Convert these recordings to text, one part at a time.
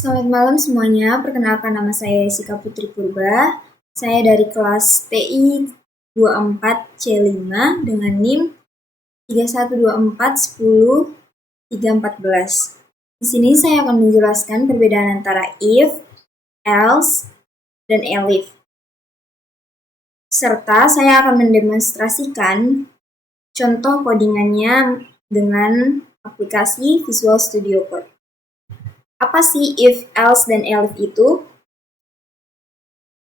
Selamat malam semuanya, perkenalkan nama saya Jessica Putri Purba. Saya dari kelas TI 24C5 dengan NIM 312410-314. Di sini saya akan menjelaskan perbedaan antara if, else, dan elif. Serta saya akan mendemonstrasikan contoh codingannya dengan aplikasi Visual Studio Code. Apa sih if, else, dan elif itu?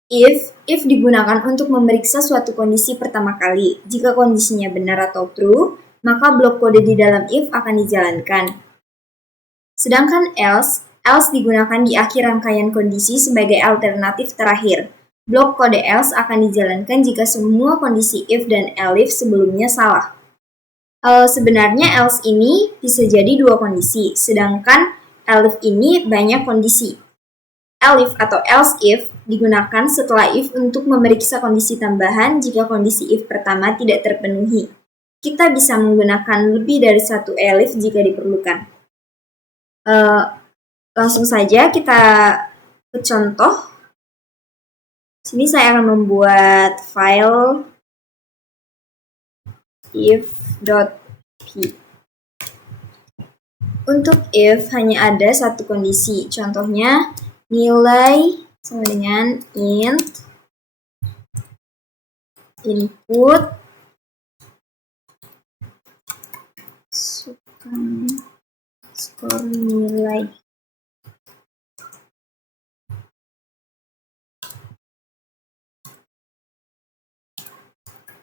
If digunakan untuk memeriksa suatu kondisi pertama kali. Jika kondisinya benar atau true, maka blok kode di dalam if akan dijalankan. Sedangkan else digunakan di akhir rangkaian kondisi sebagai alternatif terakhir. Blok kode else akan dijalankan jika semua kondisi if dan elif sebelumnya salah. Sebenarnya else ini bisa jadi dua kondisi, sedangkan elif ini banyak kondisi. Elif atau else if digunakan setelah if untuk memeriksa kondisi tambahan jika kondisi if pertama tidak terpenuhi. Kita bisa menggunakan lebih dari satu elif jika diperlukan. Langsung saja kita ke contoh. Sini saya akan membuat file if.p. Untuk if hanya ada satu kondisi, contohnya nilai sama dengan int input skor nilai.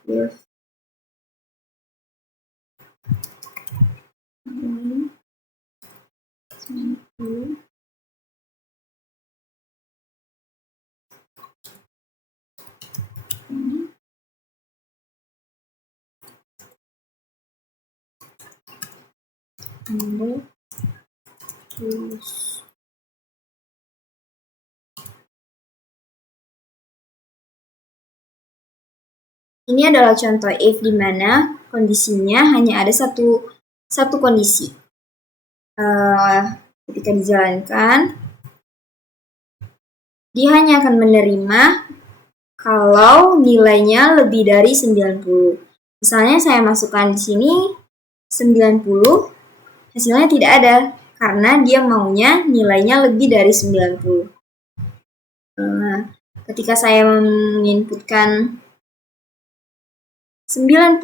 If ini adalah contoh if di mana kondisinya hanya ada satu kondisi. Ketika dijalankan, dia hanya akan menerima kalau nilainya lebih dari 90. Misalnya saya masukkan di sini 90, hasilnya tidak ada karena dia maunya nilainya lebih dari 90. Ketika saya menginputkan 91,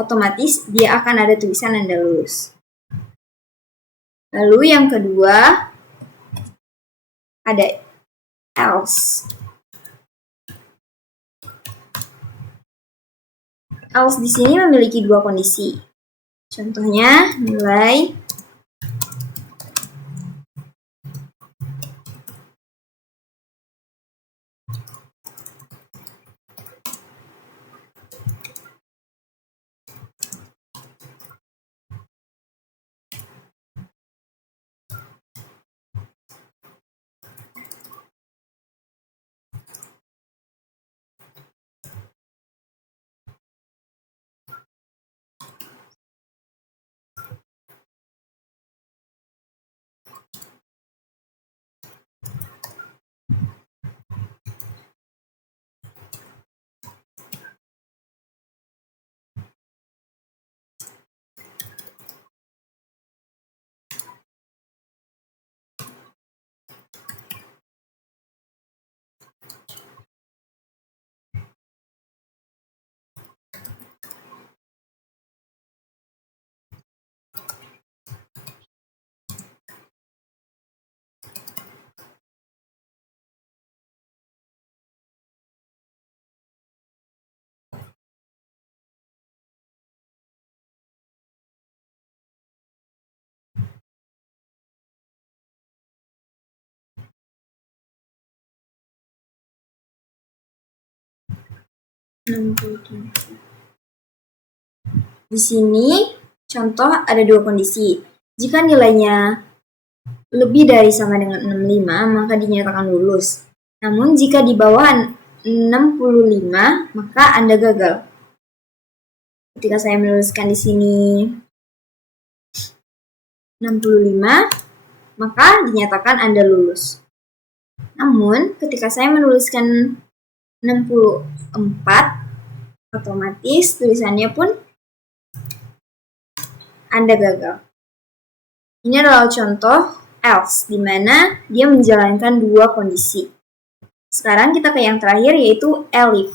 otomatis dia akan ada tulisan Anda lulus. Lalu yang kedua ada else. Else di sini memiliki dua kondisi. Contohnya nilai di sini contoh ada dua kondisi. Jika nilainya lebih dari sama dengan 65, maka dinyatakan lulus. Namun jika di bawah 65, maka Anda gagal. Ketika saya menuliskan di sini 65, maka dinyatakan Anda lulus. Namun, ketika saya menuliskan 64, otomatis tulisannya pun Anda gagal. Ini adalah contoh else, di mana dia menjalankan dua kondisi. Sekarang kita ke yang terakhir, yaitu elif.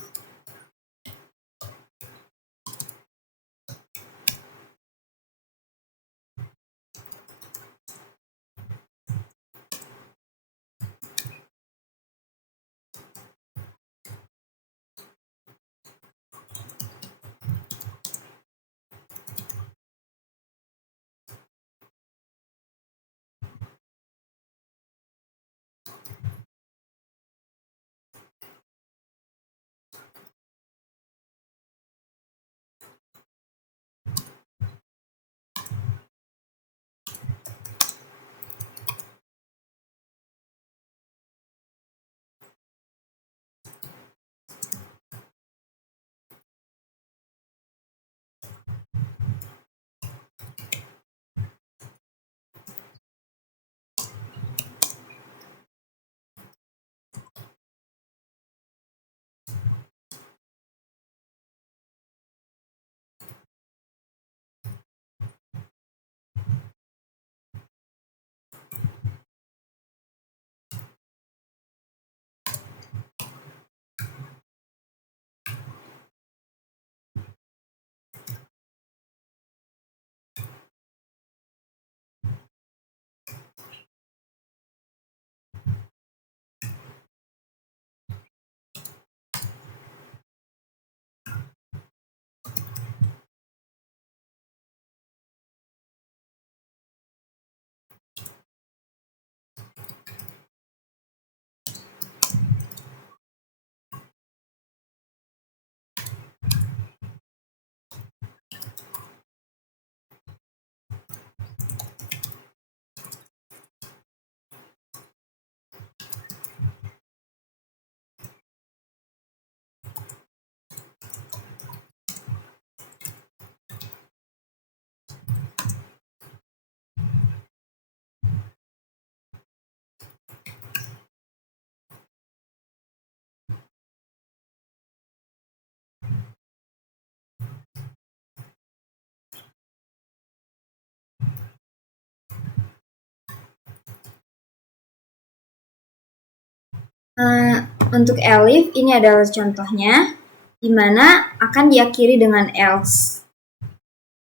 Untuk elif, ini adalah contohnya, di mana akan diakhiri dengan else,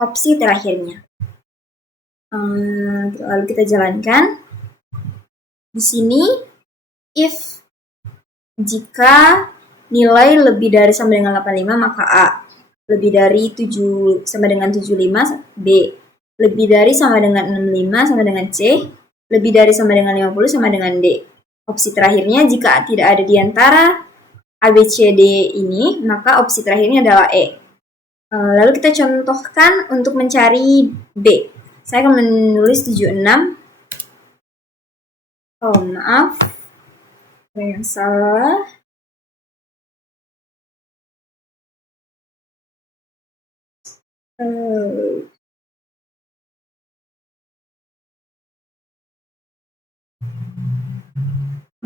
opsi terakhirnya. Lalu kita jalankan. Di sini, if jika nilai lebih dari sama dengan 85, maka A. Lebih dari 7 sama dengan 75, B. Lebih dari sama dengan 65 sama dengan C. Lebih dari sama dengan 50 sama dengan D. Opsi terakhirnya, jika tidak ada di antara A, B, C, D ini, maka opsi terakhirnya adalah E. Lalu kita contohkan untuk mencari B. Saya akan menulis 76. Oh, maaf. Ada yang salah.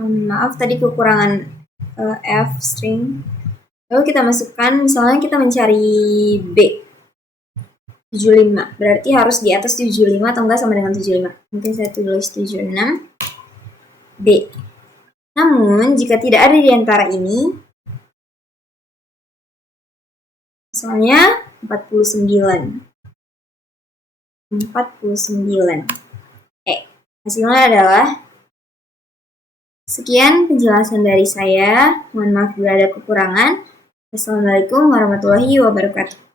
Maaf, tadi kekurangan F string. Lalu kita masukkan, misalnya kita mencari B. 75, berarti harus di atas 75 atau enggak sama dengan 75. Mungkin saya tulis 76 B. Namun, jika tidak ada di antara ini, misalnya 49. Hasilnya adalah sekian penjelasan dari saya. Mohon maaf bila ada kekurangan. Wassalamualaikum warahmatullahi wabarakatuh.